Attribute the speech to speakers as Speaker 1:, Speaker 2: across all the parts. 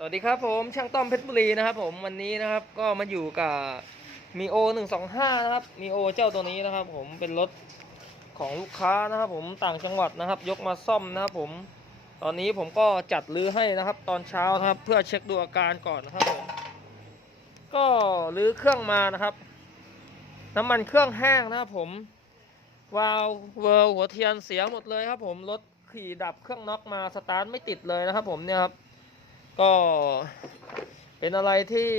Speaker 1: สวัสดีครับผมช่างต้อมเพชรบุรีนะครับผมวันนี้นะครับก็มาอยู่กับมีโอหนึ่งสองห้านะครับมีโอเจ้าตัวนี้นะครับ ผมเป็นรถของลูกค้านะครับผมต่างจังหวัดนะครับ ยกมาซ่อมนะครับผมตอนนี้ผมก็จัดรื้อให้นะครับ ตอนเช้านะครับเพื่อเช็คดูอาการก่อนนะครับผมก็รื้อเครื่องมานะครับ น้ำมันเครื่องแห้งนะครับผมวาล์วเวอร์หัวเทียนเสียหมดเลยครับ ผมรถขี่ดับเครื่องน็อกมาสตาร์ทไม่ติดเลยนะครับ ผมเนี่ยครับ ก็เป็นอะไรที่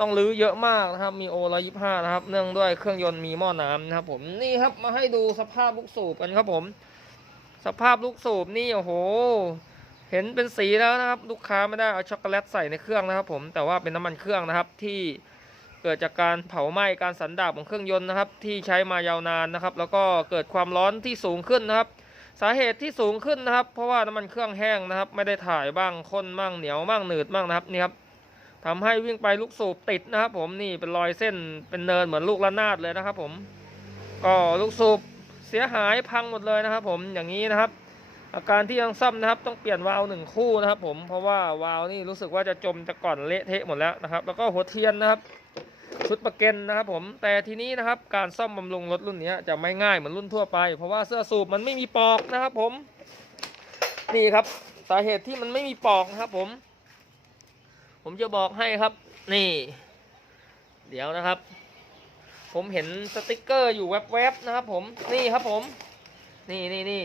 Speaker 1: ต้องรื้อเยอะมากนะครับ มีโอร้อยี่ห้านะครับ เนื่องด้วยเครื่องยนต์มีหม้อน้ำนะครับผม นี่ครับมาให้ดูสภาพลูกสูบกันครับผม สภาพลูกสูบนี่โอ้โห เห็นเป็นสีแล้วนะครับ ลูกค้าไม่ได้เอาช็อกโกแลตใส่ในเครื่องนะครับผม แต่ว่าเป็นน้ำมันเครื่องนะครับที่เกิดจากการเผาไหม้การสันดาบของเครื่องยนต์นะครับ ที่ใช้มายาวนานนะครับ แล้วก็เกิดความร้อนที่สูงขึ้นนะครับ สาเหตุที่สูงขึ้นนะครับ เพราะว่าน้ำมันเครื่องแห้งนะครับ ไม่ได้ถ่ายบ้างข้นบ้างเหนียวบ้างหนืดบ้างนะครับนี่ครับทำให้วิ่งไปลูกสูบติดนะครับ ผมนี่เป็นรอยเส้นเป็นเนินเหมือนลูกระนาดเลยนะครับ ผมก็ลูกสูบเสียหายพังหมดเลยนะครับ ผมอย่างนี้นะครับ อาการที่ยังซ่อมนะครับ ต้องเปลี่ยนวาล์วหนึ่งคู่นะครับ ผมเพราะว่าวาล์วนี่รู้สึกว่าจะจมจะก่อนเละเทะหมดแล้วนะครับ แล้วก็หัวเทียนนะครับ ชุดประเกันนะครับผมแต่ทีนี้นะครับการซ่อมบำรุงรถรุ่นนี้จะไม่ง่ายเหมือนรุ่นทั่วไป เพราะว่าเสื้อสูบมันไม่มีปอกนะครับผมนี่ครับสาเหตุที่มันไม่มีปอกนะครับผม ผมจะบอกให้ครับ นี่ เดี๋ยวนะครับ ผมเห็นสติกเกอร์อยู่แวบๆนะครับผมนี่ครับผม นี่นี่นี่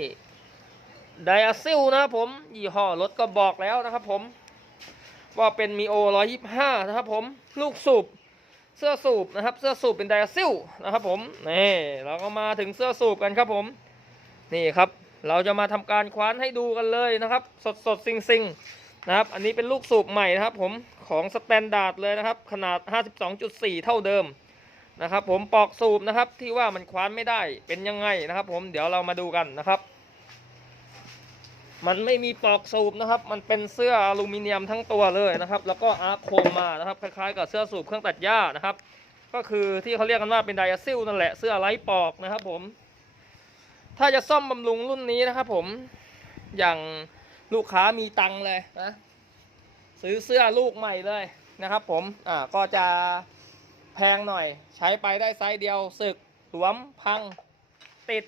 Speaker 1: ไดอะซิลนะครับผมยี่ห้อรถก็บอกแล้วนะครับผม ว่าเป็นมีโอร้อยี่ห้านะครับผม ลูกสูบ เสื้อสูบนะครับ เสื้อสูบเป็นไดอะซิลนะครับผมนี่เราก็มาถึงเสื้อสูบกันครับผมนี่ครับ เราจะมาทำการคว้านให้ดูกันเลยนะครับ สดสดซิงซิงนะครับ อันนี้เป็นลูกสูบใหม่นะครับ ผมของสแตนดาร์ดเลยนะครับ ขนาด 52.4 เท่าเดิมนะครับ ผมปอกสูบนะครับที่ว่ามันคว้านไม่ได้เป็นยังไงนะครับ ผมเดี๋ยวเรามาดูกันนะครับ มันไม่มีปลอกสูบนะครับ มันเป็นเสื้ออลูมิเนียมทั้งตัวเลยนะครับ แล้วก็อาร์คโคมมานะครับ คล้ายๆ กับเสื้อสูบเครื่องตัดหญ้านะครับ ก็คือที่เขาเรียกกันว่าเป็นไดอะซิลนั่นแหละ เสื้อไร้ปลอกนะครับผม ถ้าจะซ่อมบำรุงรุ่นนี้นะครับผม อย่างลูกค้ามีตังเลยนะ ซื้อเสื้อลูกใหม่เลยนะครับผม อ่า ก็จะแพงหน่อย ใช้ไปได้ไซส์เดียวสึกหลวมพังติด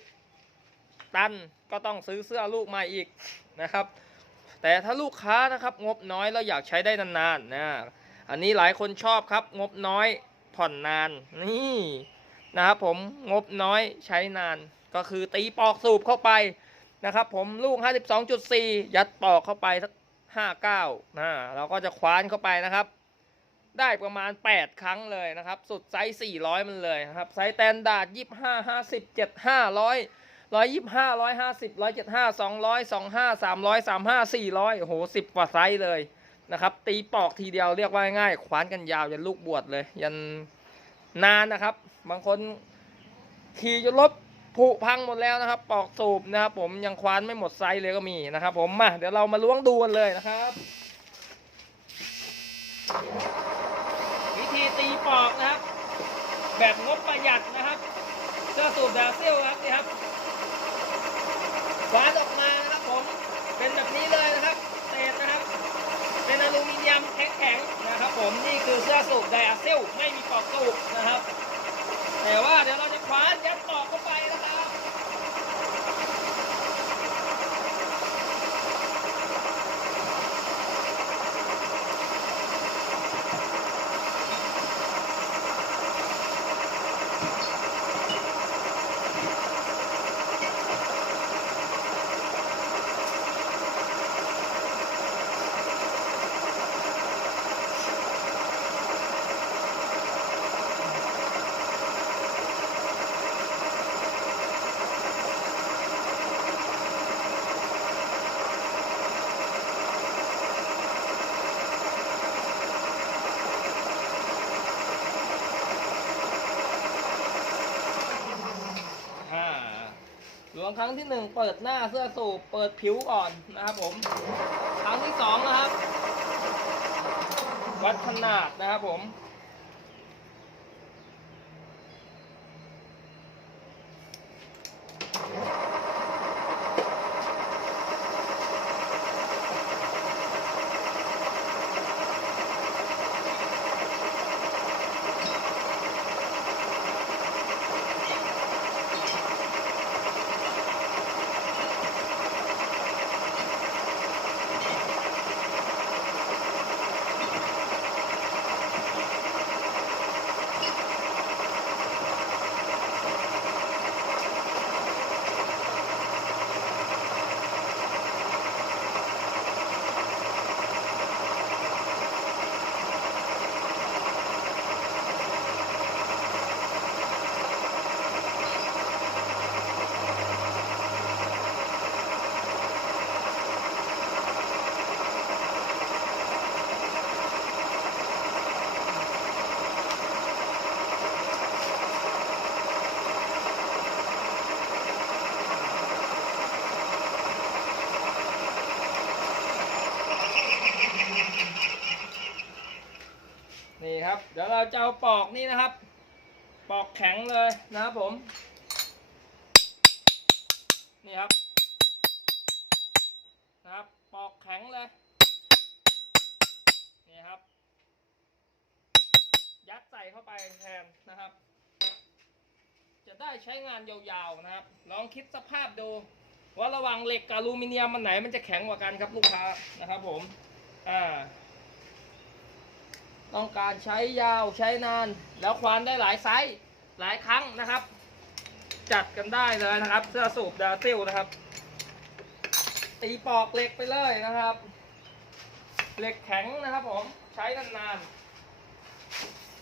Speaker 1: ตันก็ต้องซื้อเสื้อลูกใหม่อีก นะครับ แต่ถ้าลูกค้านะครับงบน้อยแล้วอยากใช้ได้นานๆนะอันนี้หลายคนชอบครับงบน้อยผ่อนนานนี่นะครับผมงบน้อยใช้นานก็คือตีปอกสูบเข้าไปนะครับผมลูก 52.4 ยัดปอกเข้าไปสัก 59นะเราก็จะคว้านเข้าไปนะครับ ได้ประมาณ 8 ครั้งเลยนะครับ สุดไซส์ 400 มันเลยนะครับ ไซส์แตนดาร์ด25 50 7 500 ร้อยยี่ห้าร้อยห้าสิบร้อยเจ็ดห้าสองร้อยสองห้าสามร้อยสามห้าสี่ร้อยโอ้โหสิบกว่าไซส์เลยนะครับ ตีปอกทีเดียวเรียกว่าง่ายคว้านกันยาวยันลูกบวชเลย ยันนานนะครับ บางคนขี่จนลบผุพังหมดแล้วนะครับ ปอกสูบนะครับ ผมยังคว้านไม่หมดไซส์เลยก็มีนะครับ ผมมาเดี๋ยวเรามาล้วงดูกันเลยนะครับ วิธีตีปอกนะครับ แบบงบประหยัดนะครับเสื้อสูบดาเซลครับนี่ครับ คว้านออกมานะครับผม เป็นแบบนี้เลยนะครับเศษนะครับ เป็นอลูมิเนียมแข็งๆนะครับ ผม นี่คือเสื้อสูบไดอะซิลไม่มีปอกสูบนะครับ แต่ว่าเดี๋ยวเราจะคว้ายัดปอกเข้าไปนะครับ อ่าหล วงครั้งที่หนึ่งเปิดหน้าเสื้อสูบเปิดผิวก่อนนะครับผม ครั้งที่สองนะครับ วัดขนาดนะครับผม จะเอาปอกนี่นะครับ ปอกแข็งเลยนะครับผม นี่ครับ นะครับ ปอกแข็งเลย นี่ครับ ยัดใส่เข้าไปแทนนะครับ จะได้ใช้งานยาวๆนะครับ ลองคิดสภาพดูว่าระหว่างเหล็กกับอลูมิเนียมมันไหนมันจะแข็งกว่ากันครับลูกค้านะครับผม อ่า ต้องการใช้ยาวใช้นาน แล้วควานได้หลายไซส์หลายครั้งนะครับ จัดกันได้เลยนะครับ เสื้อสูบดาซิลนะครับ ตีปอกเหล็กไปเลยนะครับ เหล็กแข็งนะครับผมใช้นานๆ